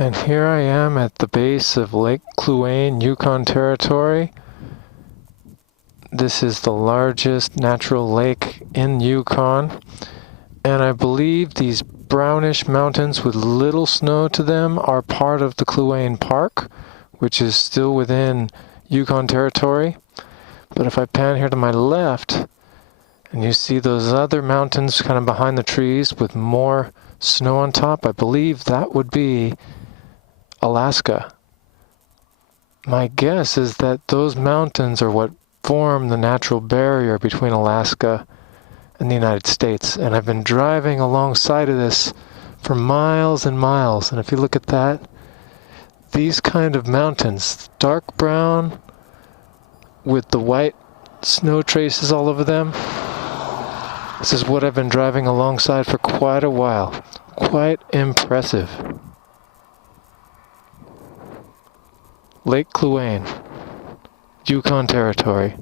And here I am at the base of Lake Kluane, Yukon Territory. This is the largest natural lake in Yukon, and I believe these brownish mountains with little snow to them are part of the Kluane Park, which is still within Yukon Territory. But if I pan here to my left, and you see those other mountains kind of behind the trees with more snow on top, I believe that would be Alaska. My guess is that those mountains are what form the natural barrier between Alaska and the United States. And I've been driving alongside of this for miles and miles. And if you look at that, these kind of mountains, dark brown with the white snow traces all over them, this is what I've been driving alongside for quite a while. Quite impressive. Lake Kluane, Yukon Territory.